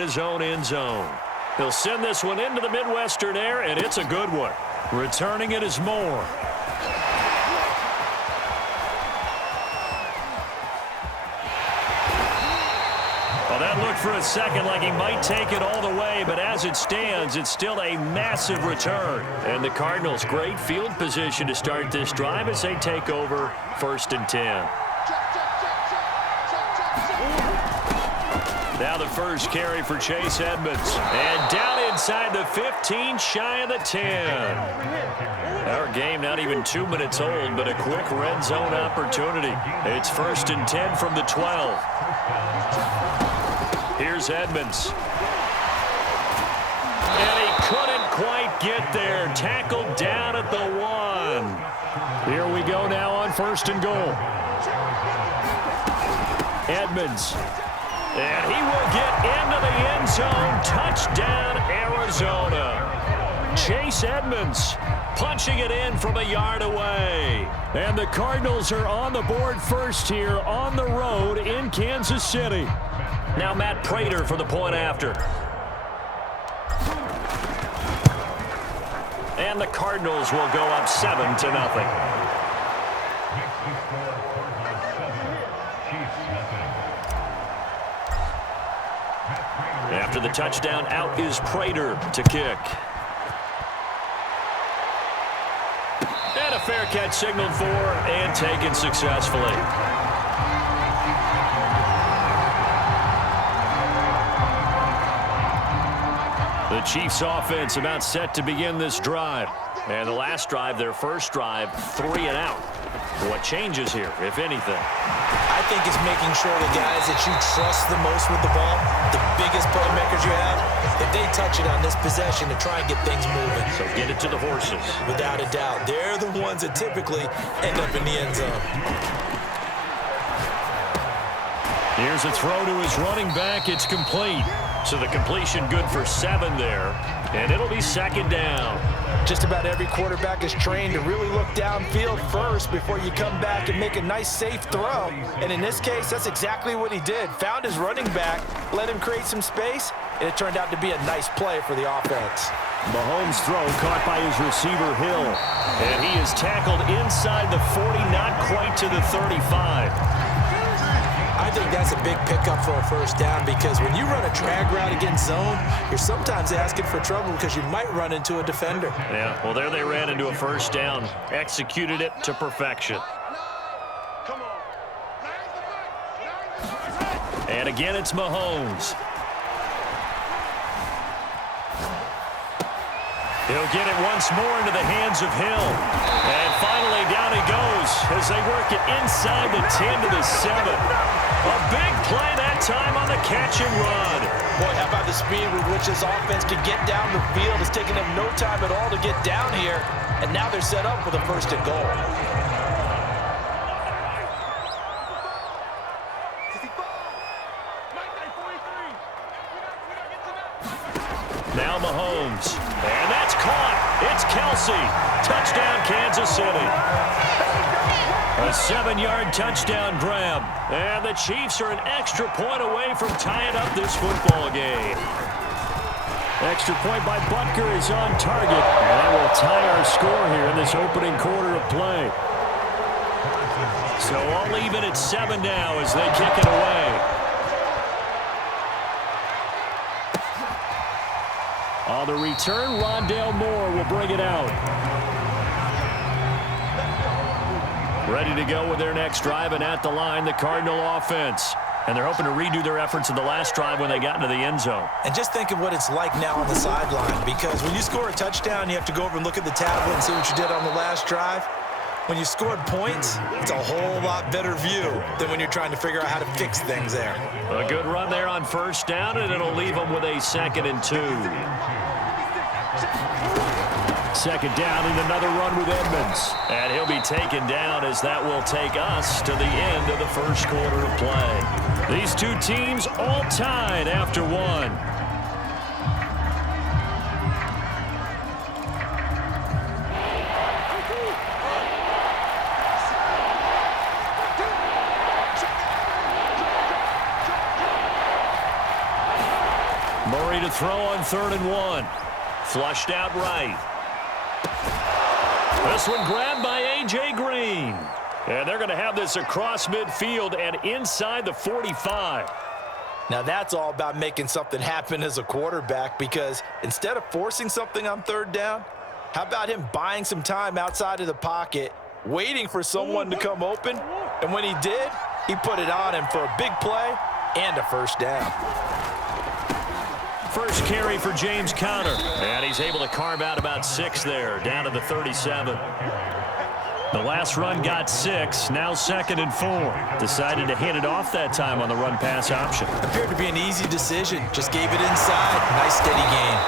his own end zone. He'll send this one into the Midwestern air, and it's a good one. Returning it is Moore. Well, that looked for a second like he might take it all the way, but as it stands, it's still a massive return. And the Cardinals, great field position to start this drive as they take over 1st and 10. Now the first carry for Chase Edmonds. And down inside the 15, shy of the 10. Our game not even 2 minutes old, but a quick red zone opportunity. It's 1st and 10 from the 12. Here's Edmonds. And he couldn't quite get there. Tackled down at the 1. Here we go now on 1st and goal. Edmonds. And he will get into the end zone. Touchdown, Arizona. Chase Edmonds punching it in from a yard away. And the Cardinals are on the board first here on the road in Kansas City. Now Matt Prater for the point after. And the Cardinals will go up 7-0. After the touchdown, out is Prater to kick. And a fair catch signaled for and taken successfully. The Chiefs offense about set to begin this drive. And the last drive, their first drive, 3 and out. What changes here, if anything? I think it's making sure the guys that you trust the most with the ball, the biggest playmakers you have, if they touch it on this possession to try and get things moving. So get it to the horses. Without a doubt. They're the ones that typically end up in the end zone. Here's a throw to his running back. It's complete. So the completion good for 7 there. And it'll be 2nd down. Just about every quarterback is trained to really look downfield first before you come back and make a nice, safe throw. And in this case, that's exactly what he did. Found his running back, let him create some space, and it turned out to be a nice play for the offense. Mahomes' throw caught by his receiver, Hill. And he is tackled inside the 40, not quite to the 35. I think that's a big pickup for a first down because when you run a drag route against zone, you're sometimes asking for trouble because you might run into a defender. Yeah, well, there they ran into a first down. Executed it to perfection. And again, it's Mahomes. He'll get it once more into the hands of Hill. And finally, down he goes as they work it inside the 10 to the 7. A big play that time on the catch and run. Boy, how about the speed with which this offense can get down the field? It's taken them no time at all to get down here. And now they're set up for the 1st and goal. Now Mahomes. And that's caught. It's Kelsey. Touchdown, Kansas City. A 7-yard touchdown grab. And the Chiefs are an extra point away from tying up this football game. Extra point by Butker is on target. And that will tie our score here in this opening quarter of play. So all even at 7 now as they kick it away. On the return, Rondale Moore will bring it out. Ready to go with their next drive, and at the line, the Cardinal offense. And they're hoping to redo their efforts in the last drive when they got into the end zone. And just think of what it's like now on the sideline, because when you score a touchdown, you have to go over and look at the tablet and see what you did on the last drive. When you scored points, it's a whole lot better view than when you're trying to figure out how to fix things there. A good run there on first down, and it'll leave them with a 2nd and 2. 2nd down and another run with Edmonds. And he'll be taken down as that will take us to the end of the first quarter of play. These two teams all tied after 1. Murray to throw on 3rd and 1. Flushed out right. This one grabbed by A.J. Green. And they're going to have this across midfield and inside the 45. Now that's all about making something happen as a quarterback, because instead of forcing something on 3rd down, how about him buying some time outside of the pocket, waiting for someone to come open, and when he did, he put it on him for a big play and a 1st down. First carry for James Conner, and he's able to carve out about 6 there, down to the 37. The last run got 6, now 2nd and 4. Decided to hand it off that time on the run-pass option. Appeared to be an easy decision. Just gave it inside. Nice steady gain.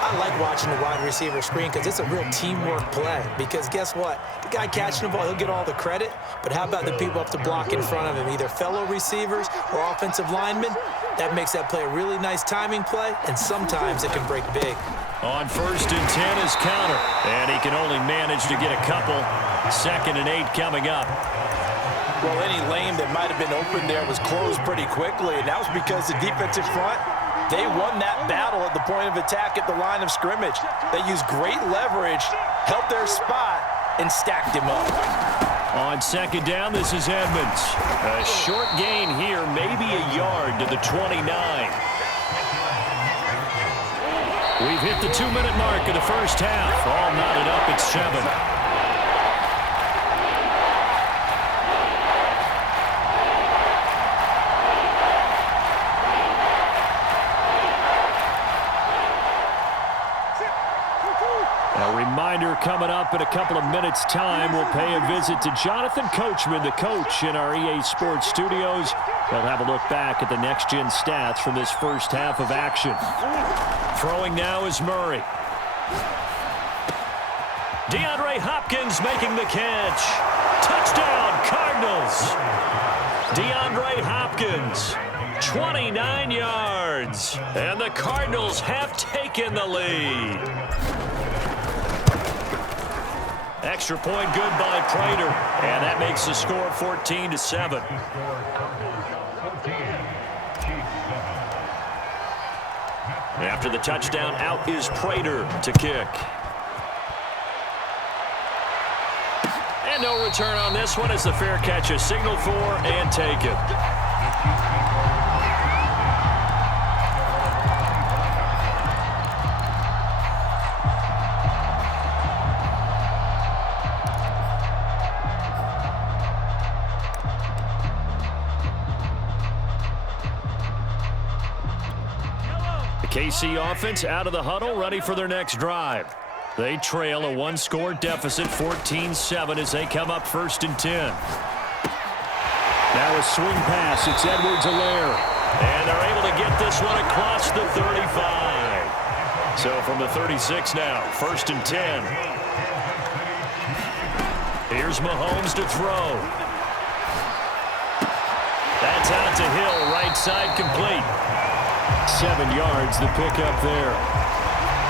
I like watching the wide receiver screen because it's a real teamwork play. Because guess what? The guy catching the ball, he'll get all the credit. But how about the people up to block in front of him, either fellow receivers or offensive linemen? That makes that play a really nice timing play, and sometimes it can break big. On 1st and 10 is Conner, and he can only manage to get a couple. 2nd and 8 coming up. Well, any lane that might have been open there was closed pretty quickly, and that was because the defensive front, they won that battle at the point of attack at the line of scrimmage. They used great leverage, held their spot, and stacked him up. On 2nd down, this is Edmonds. A short gain here, maybe a yard to the 29. We've hit the 2-minute mark of the first half. All knotted up at 7. Reminder, coming up in a couple of minutes' time, we'll pay a visit to Jonathan Coachman, the coach in our EA Sports studios. He'll have a look back at the next-gen stats from this first half of action. Throwing now is Murray. DeAndre Hopkins making the catch. Touchdown, Cardinals. DeAndre Hopkins, 29 yards. And the Cardinals have taken the lead. Extra point good by Prater, and that makes the score 14-7. After the touchdown, out is Prater to kick. And no return on this one as the fair catch is signaled for and taken. KC offense out of the huddle, ready for their next drive. They trail a 1-score deficit, 14-7, as they come up 1st and 10. Now a swing pass. It's Edwards-Helaire. And they're able to get this one across the 35. So from the 36 now, 1st and 10. Here's Mahomes to throw. That's out to Hill, right side complete. 7 yards, the pickup there.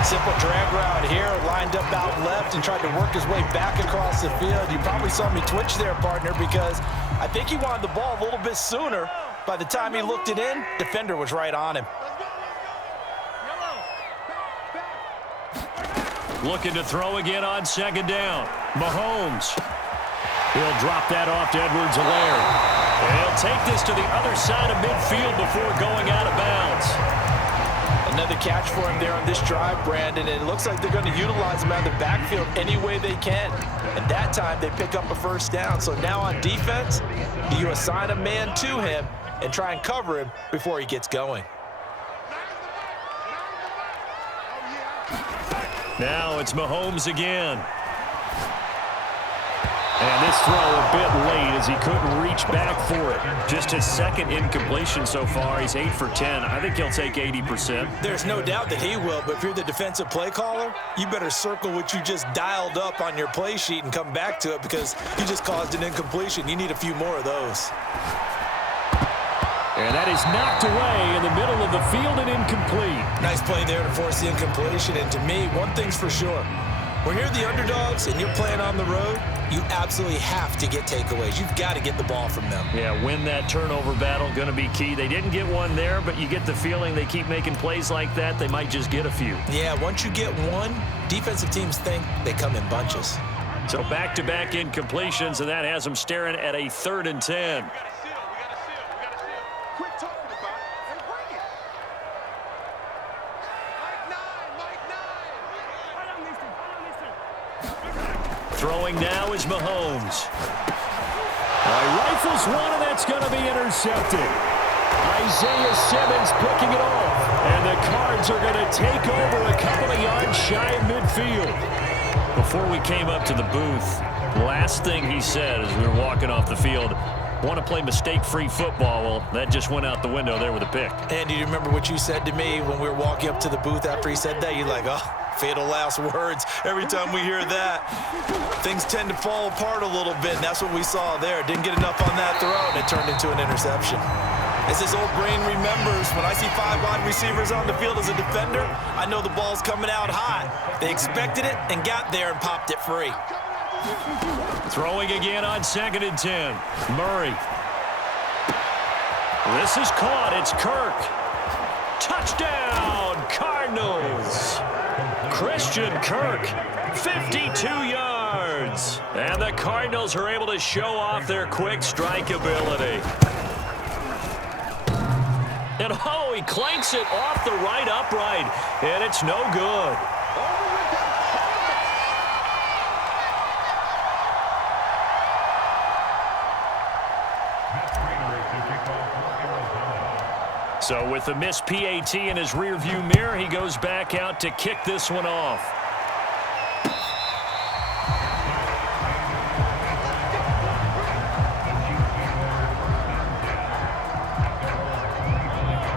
Simple drag route here, lined up out left and tried to work his way back across the field. You probably saw me twitch there, partner, because I think he wanted the ball a little bit sooner. By the time he looked it in, defender was right on him. Looking to throw again on 2nd down. Mahomes. He'll drop that off to Edwards-Helaire. And he'll take this to the other side of midfield before going out of bounds. Another catch for him there on this drive, Brandon, and it looks like they're going to utilize him out of the backfield any way they can. And that time, they pick up a 1st down. So now on defense, you assign a man to him and try and cover him before he gets going. Now it's Mahomes again. And this throw a bit late as he couldn't reach back for it. Just his 2nd incompletion so far. He's 8 for 10. I think he'll take 80%. There's no doubt that he will, but if you're the defensive play caller, you better circle what you just dialed up on your play sheet and come back to it because you just caused an incompletion. You need a few more of those. And that is knocked away in the middle of the field and incomplete. Nice play there to force the incompletion. And to me, one thing's for sure. When you're the underdogs and you're playing on the road, you absolutely have to get takeaways. You've got to get the ball from them. Yeah, win that turnover battle, going to be key. They didn't get one there, but you get the feeling they keep making plays like that, they might just get a few. Yeah, once you get one, defensive teams think they come in bunches. So back-to-back incompletions, and that has them staring at a 3rd and 10. Throwing now is Mahomes. Rifles one, and that's going to be intercepted. Isaiah Simmons picking it off. And the Cards are going to take over a couple of yards shy of midfield. Before we came up to the booth, last thing he said as we were walking off the field, want to play mistake-free football. Well, that just went out the window there with a pick. And do you remember what you said to me when we were walking up to the booth after he said that? You're like, oh, fatal last words. Every time we hear that, things tend to fall apart a little bit, and that's what we saw there. Didn't get enough on that throw, and it turned into an interception. As his old brain remembers, when I see 5 wide receivers on the field as a defender, I know the ball's coming out hot. They expected it and got there and popped it free. Throwing again on 2nd and 10. Murray. This is caught. It's Kirk. Touchdown, Cardinals. Christian Kirk, 52 yards. And the Cardinals are able to show off their quick strike ability. And oh, he clanks it off the right upright, and it's no good. So with the missed PAT in his rearview mirror, he goes back out to kick this one off.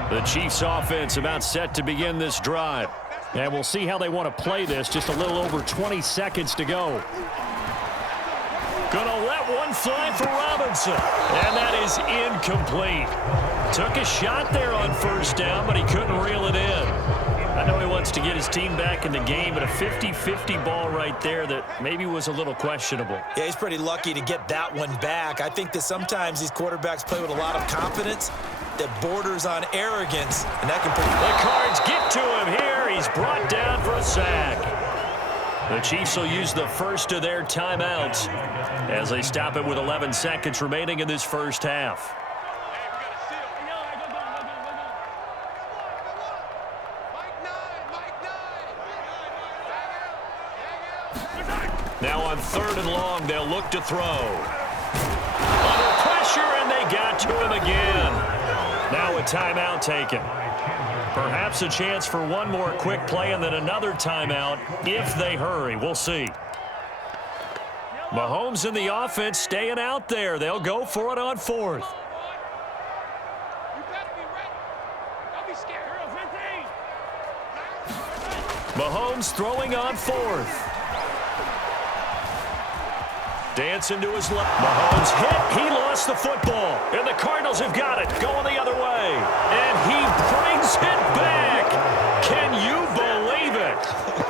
The Chiefs offense about set to begin this drive. And we'll see how they want to play this. Just a little over 20 seconds to go. Gonna let one fly for Robinson. And that is incomplete. Took a shot there on 1st down, but he couldn't reel it in. I know he wants to get his team back in the game, but a 50-50 ball right there that maybe was a little questionable. Yeah, he's pretty lucky to get that one back. I think that sometimes these quarterbacks play with a lot of confidence that borders on arrogance, and that can put the Cards get to him here. He's brought down for a sack. The Chiefs will use the first of their timeouts as they stop it with 11 seconds remaining in this first half. Now on 3rd and long, they'll look to throw. Under pressure, and they got to him again. Now a timeout taken. Perhaps a chance for one more quick play and then another timeout if they hurry. We'll see. Mahomes in the offense staying out there. They'll go for it on 4th. Mahomes throwing on 4th. Dancing to his left. Mahomes hit. He lost the football. And the Cardinals have got it. Going the other way. And he brings it back. Can you believe it?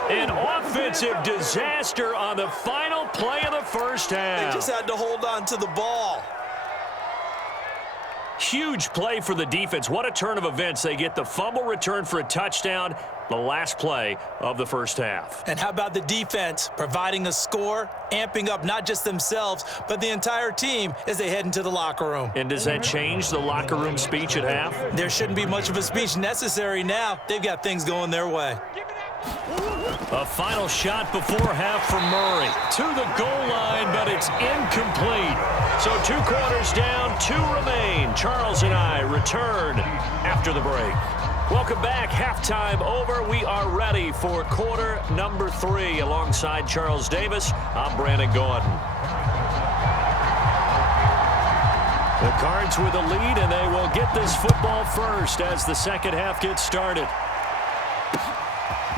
An offensive disaster on the final play of the first half. They just had to hold on to the ball. Huge play for the defense. What a turn of events. They get the fumble return for a touchdown. The last play of the first half. And how about the defense providing a score, amping up not just themselves, but the entire team as they head into the locker room. And does that change the locker room speech at half? There shouldn't be much of a speech necessary now. They've got things going their way. A final shot before half from Murray. To the goal line, but it's incomplete. So 2 quarters down, 2 remain. Charles and I return after the break. Welcome back. Halftime over. We are ready for quarter number 3. Alongside Charles Davis, I'm Brandon Gordon. The Cards with a lead, and they will get this football first as the second half gets started.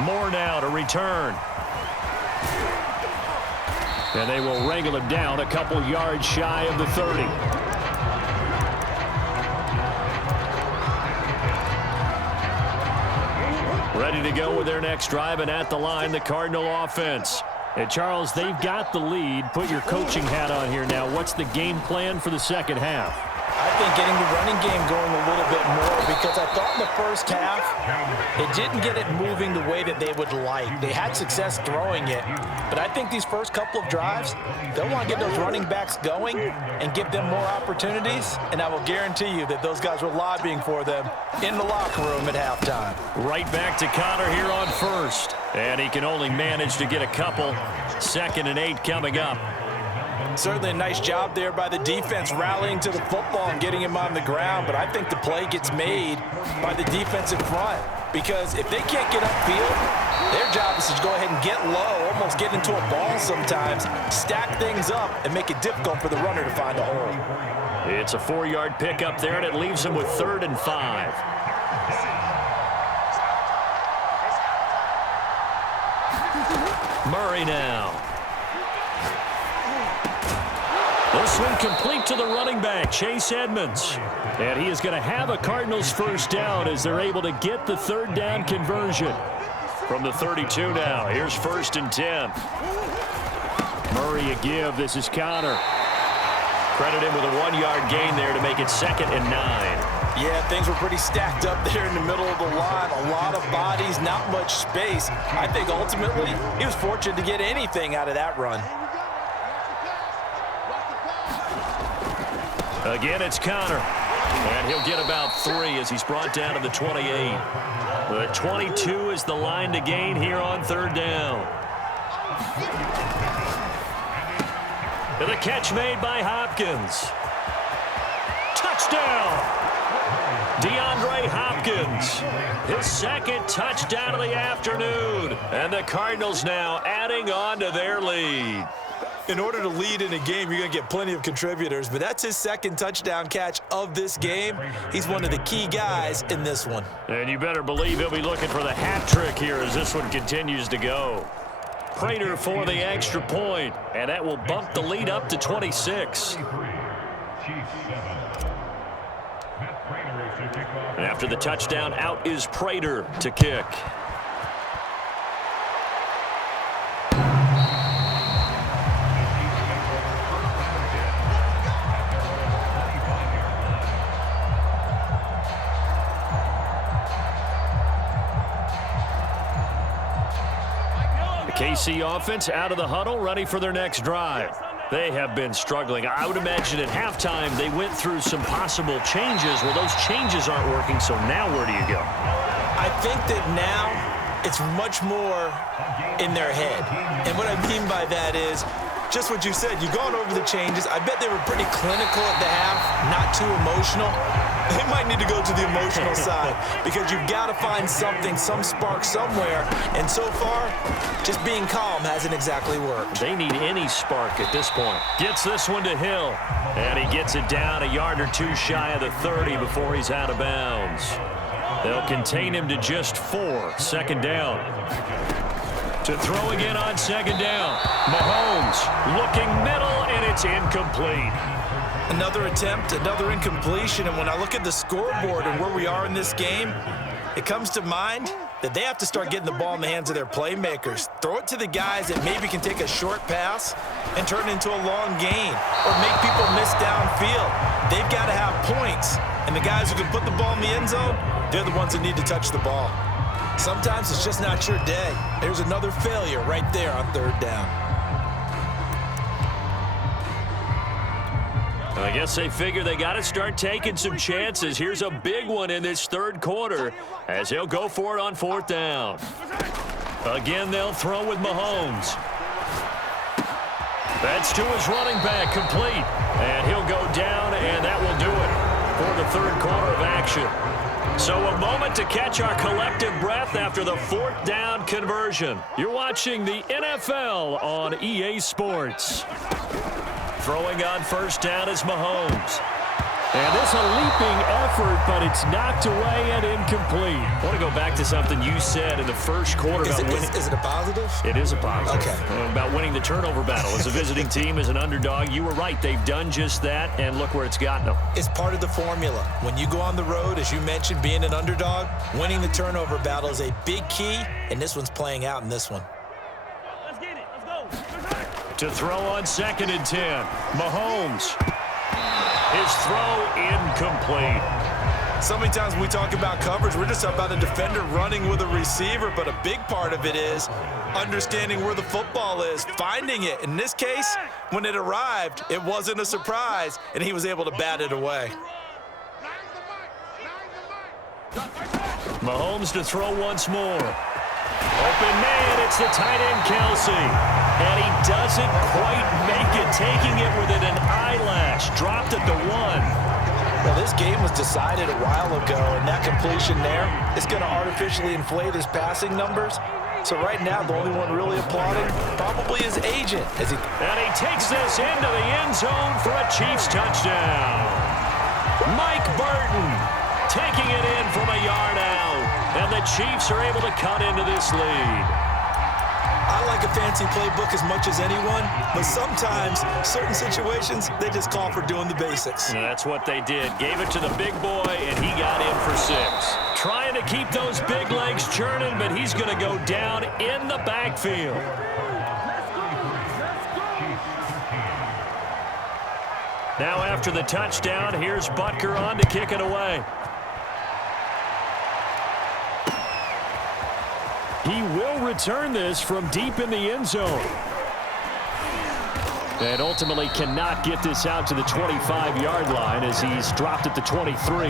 Moore now to return. And they will wrangle him down a couple yards shy of the 30. Ready to go with their next drive, and at the line, the Cardinal offense. And Charles, they've got the lead. Put your coaching hat on here now. What's the game plan for the second half? I think getting the running game going a little bit more, because I thought in the first half they didn't get it moving the way that they would like. They had success throwing it, but I think these first couple of drives, they'll want to get those running backs going and give them more opportunities, and I will guarantee you that those guys were lobbying for them in the locker room at halftime. Right back to Connor here on first, and he can only manage to get a couple. 2nd and 8 coming up. Certainly a nice job there by the defense rallying to the football and getting him on the ground, but I think the play gets made by the defensive front, because if they can't get upfield, their job is to go ahead and get low, almost get into a ball sometimes, stack things up, and make it difficult for the runner to find a hole. It's a 4-yard pickup there, and it leaves him with 3rd and 5. Murray now. This one complete to the running back, Chase Edmonds. And he is going to have a Cardinals first down as they're able to get the 3rd down conversion. From the 32 now, here's 1st and 10. Murray a give. This is Connor. Credit him with a 1-yard gain there to make it 2nd and 9. Yeah, things were pretty stacked up there in the middle of the line. A lot of bodies, not much space. I think ultimately he was fortunate to get anything out of that run. Again, it's Connor. And he'll get about 3 as he's brought down to the 28. The 22 is the line to gain here on 3rd down. And the catch made by Hopkins. Touchdown! DeAndre Hopkins, his 2nd touchdown of the afternoon. And the Cardinals now adding on to their lead. In order to lead in a game, you're going to get plenty of contributors, but that's his 2nd touchdown catch of this game. He's one of the key guys in this one. And you better believe he'll be looking for the hat trick here as this one continues to go. Prater for the extra point, and that will bump the lead up to 26. And after the touchdown, out is Prater to kick. KC offense out of the huddle, ready for their next drive. They have been struggling. I would imagine at halftime they went through some possible changes. Well, those changes aren't working, so now where do you go? I think that now it's much more in their head. And what I mean by that is just what you said. You've gone over the changes. I bet they were pretty clinical at the half, not too emotional. They might need to go to the emotional side because you've got to find something, some spark somewhere. And so far, just being calm hasn't exactly worked. They need any spark at this point. Gets this one to Hill. And he gets it down a yard or two shy of the 30 before he's out of bounds. They'll contain him to just 4. 2nd down. To throw again on 2nd down. Mahomes looking middle, and it's incomplete. Another attempt, another incompletion, and when I look at the scoreboard and where we are in this game, it comes to mind that they have to start getting the ball in the hands of their playmakers. Throw it to the guys that maybe can take a short pass and turn it into a long gain or make people miss downfield. They've got to have points, and the guys who can put the ball in the end zone, they're the ones that need to touch the ball. Sometimes it's just not your day. There's another failure right there on 3rd down. I guess they figure they got to start taking some chances. Here's a big one in this 3rd quarter as he'll go for it on 4th down. Again, they'll throw with Mahomes. That's to his running back, complete. And he'll go down, and that will do it for the 3rd quarter of action. So a moment to catch our collective breath after the 4th down conversion. You're watching the NFL on EA Sports. Throwing on 1st down is Mahomes. And this a leaping effort, but it's knocked away and incomplete. I want to go back to something you said in the 1st quarter about winning. Is it a positive? It is a positive. Okay. About winning the turnover battle. As a visiting team, as an underdog, you were right. They've done just that, and look where it's gotten them. It's part of the formula. When you go on the road, as you mentioned, being an underdog, winning the turnover battle is a big key, and this one's playing out in this one. Let's get it. Let's go. To throw on 2nd and 10. Mahomes. His throw incomplete. So many times when we talk about coverage, we're just about a defender running with a receiver, but a big part of it is understanding where the football is, finding it. In this case, when it arrived, it wasn't a surprise, and he was able to bat it away. Mahomes to throw once more. Open man, it's the tight end, Kelsey. And he doesn't quite make it, taking it within an eyelash. Dropped at the 1. Well, this game was decided a while ago, and that completion there is going to artificially inflate his passing numbers. So right now, the only one really applauding probably his agent. And he takes this into the end zone for a Chiefs touchdown. Mike Burton taking it in from a yard out. And the Chiefs are able to cut into this lead. I like a fancy playbook as much as anyone, but sometimes, certain situations, they just call for doing the basics. And that's what they did. Gave it to the big boy, and he got in for 6. Trying to keep those big legs churning, but he's going to go down in the backfield. Now after the touchdown, here's Butker on to kick it away. He will return this from deep in the end zone. And ultimately cannot get this out to the 25-yard line as he's dropped at the 23.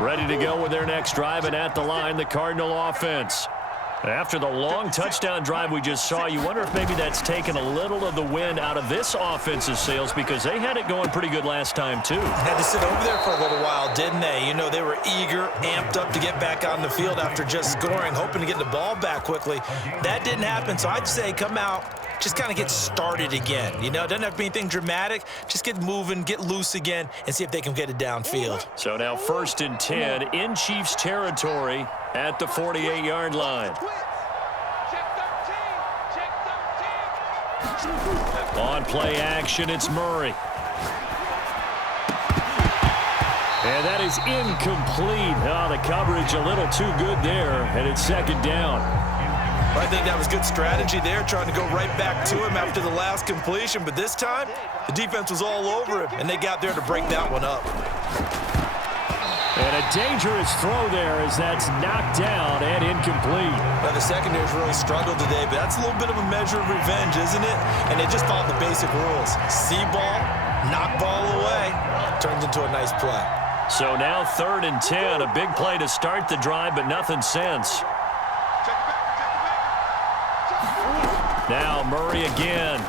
Ready to go with their next drive, and at the line, the Cardinal offense. After the long touchdown drive we just saw, you wonder if maybe that's taken a little of the wind out of this offense's sails, because they had it going pretty good last time, too. Had to sit over there for a little while, didn't they? You know, they were eager, amped up to get back on the field after just scoring, hoping to get the ball back quickly. That didn't happen, so I'd say come out, just kind of get started again. You know, it doesn't have to be anything dramatic. Just get moving, get loose again, and see if they can get it downfield. So now 1st and 10 in Chiefs territory at the 48-yard line. On play action, it's Murray. And that is incomplete. Oh, the coverage a little too good there, and it's 2nd down. I think that was good strategy there, trying to go right back to him after the last completion. But this time, the defense was all over him, and they got there to break that one up. And a dangerous throw there as that's knocked down and incomplete. Well, the secondary's really struggled today, but that's a little bit of a measure of revenge, isn't it? And they just followed the basic rules. See ball, knock ball away, turns into a nice play. So now 3rd and 10, a big play to start the drive, but nothing since. Now Murray again.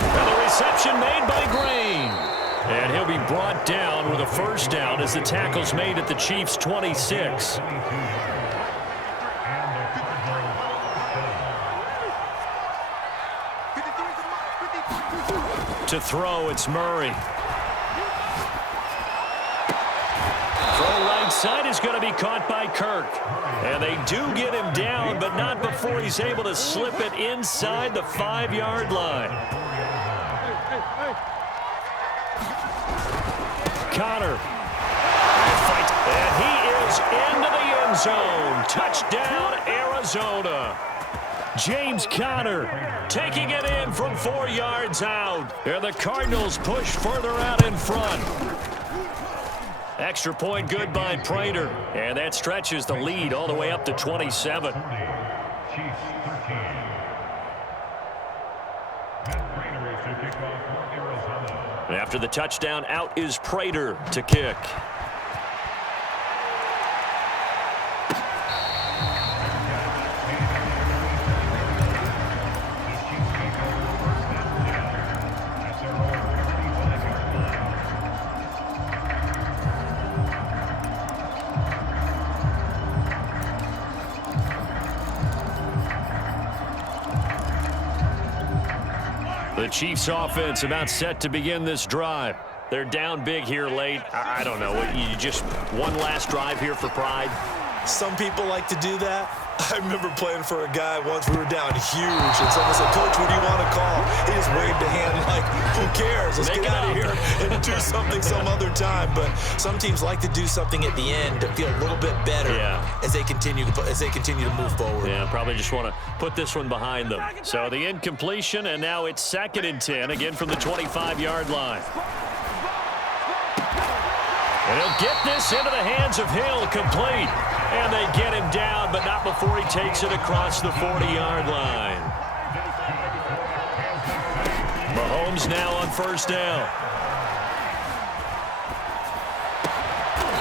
And the reception made by Green. And he'll be brought down with a 1st down as the tackle's made at the Chiefs' 26. To throw, it's Murray. Throw right side is going to be caught by Kirk. And they do get him down, but not before he's able to slip it inside the 5-yard line. Connor. And he is into the end zone. Touchdown, Arizona. James Conner taking it in from 4 yards out. And the Cardinals push further out in front. Extra point good by Prater. And that stretches the lead all the way up to 27. After the touchdown, out is Prater to kick. The Chiefs offense about set to begin this drive. They're down big here late. I don't know. You just one last drive here for pride? Some people like to do that. I remember playing for a guy once. We were down huge, and someone said, "Coach, what do you want to call?" He just waved a hand like, "Who cares? Let's get out of here and do something some other time." But some teams like to do something at the end to feel a little bit better as they continue to move forward. Yeah, probably just want to put this one behind them. So the incompletion, and now it's 2nd and 10, again from the 25-yard line. And he'll get this into the hands of Hill, complete. And they get him down, but not before he takes it across the 40-yard line. Mahomes now on 1st down.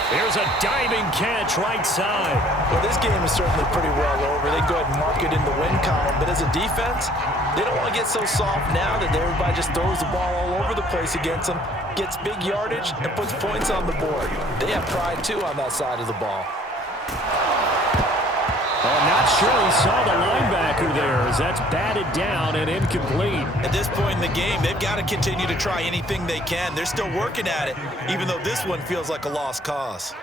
Here's a diving catch right side. Well, this game is certainly pretty well over. They go ahead and mark it in the win column. But as a defense, they don't want to get so soft now that everybody just throws the ball all over the place against them, gets big yardage, and puts points on the board. They have pride, too, on that side of the ball. I'm not sure he saw the linebacker there as that's batted down and incomplete. At this point in the game, they've got to continue to try anything they can. They're still working at it, even though this one feels like a lost cause.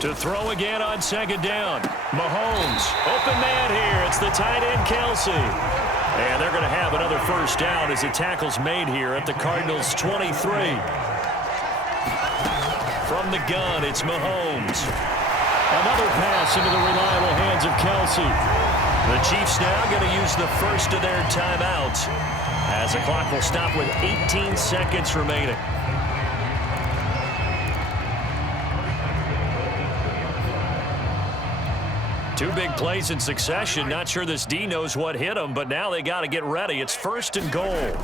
To throw again on 2nd down. Mahomes, open man here. It's the tight end, Kelsey. And they're going to have another 1st down as the tackle's made here at the Cardinals' 23. From the gun, it's Mahomes. Another pass into the reliable hands of Kelsey. The Chiefs now going to use the first of their timeouts as the clock will stop with 18 seconds remaining. Two big plays in succession. Not sure this D knows what hit him, but now they got to get ready. It's 1st and goal.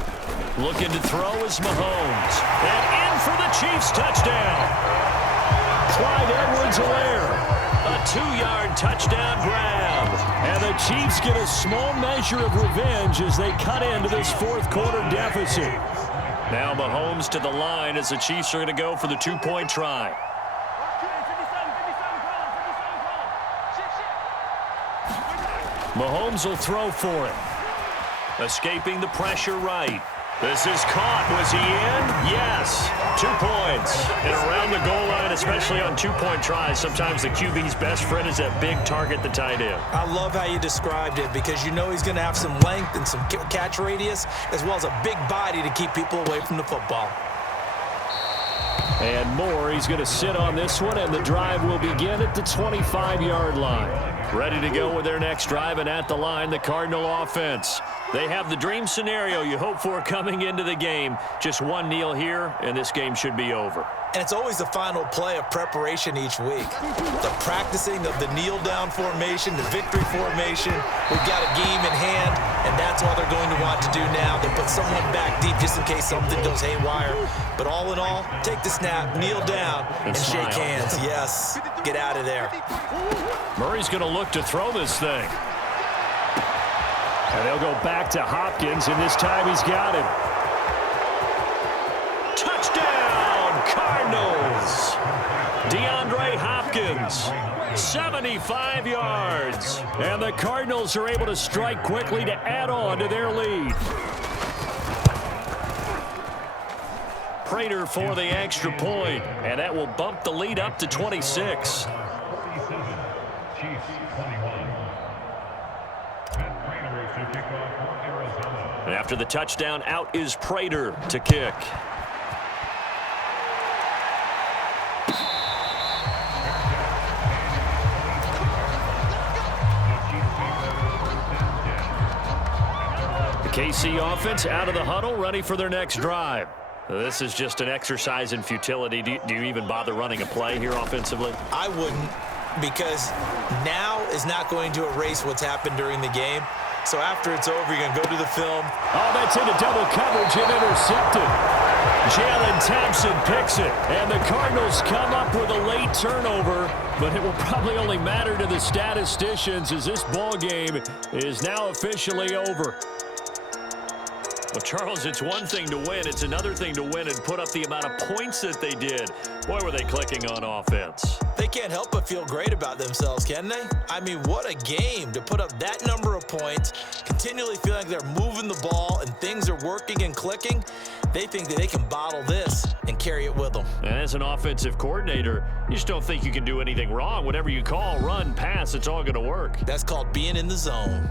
Looking to throw is Mahomes. And in for the Chiefs touchdown. Clyde Edwards-Helaire. A 2-yard touchdown grab. And the Chiefs get a small measure of revenge as they cut into this 4th quarter deficit. Now Mahomes to the line as the Chiefs are going to go for the 2-point try. Mahomes will throw for it. Escaping the pressure right. This is caught. Was he in? Yes. 2 points. And around the goal line, especially on 2-point tries, sometimes the QB's best friend is that big target, the tight end. I love how you described it because you know he's going to have some length and some catch radius as well as a big body to keep people away from the football. And more. He's going to sit on this one, and the drive will begin at the 25-yard line. Ready to go with their next drive, and at the line, the Cardinal offense. They have the dream scenario you hope for coming into the game. Just one kneel here, and this game should be over. And it's always the final play of preparation each week. The practicing of the kneel-down formation, the victory formation. We've got a game in hand, and that's all they're going to want to do now. They put someone back deep just in case something goes haywire. But all in all, take the snap, kneel down, and shake hands. Yes, get out of there. Murray's going to look to throw this thing. And they'll go back to Hopkins, and this time he's got him. Touchdown, Cardinals! DeAndre Hopkins, 75 yards. And the Cardinals are able to strike quickly to add on to their lead. Prater for the extra point, and that will bump the lead up to 26. And after the touchdown, out is Prater to kick. The KC offense out of the huddle, ready for their next drive. This is just an exercise in futility. Do you even bother running a play here offensively? I wouldn't, because now is not going to erase what's happened during the game. So after it's over, you're going to go to the film. Oh, that's into double coverage and intercepted. Jalen Thompson picks it, and the Cardinals come up with a late turnover, but it will probably only matter to the statisticians as this ball game is now officially over. Well, Charles, it's one thing to win. It's another thing to win and put up the amount of points that they did. Boy, were they clicking on offense. They can't help but feel great about themselves, can they? I mean, what a game to put up that number of points, continually feeling like they're moving the ball and things are working and clicking. They think that they can bottle this and carry it with them. And as an offensive coordinator, you just don't think you can do anything wrong. Whatever you call, run, pass, it's all going to work. That's called being in the zone.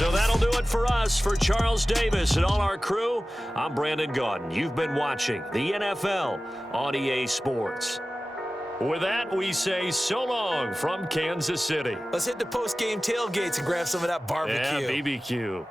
So that'll do it for us. For Charles Davis and all our crew, I'm Brandon Gaudin. You've been watching the NFL on EA Sports. With that, we say so long from Kansas City. Let's hit the post-game tailgates and grab some of that barbecue. Yeah, BBQ.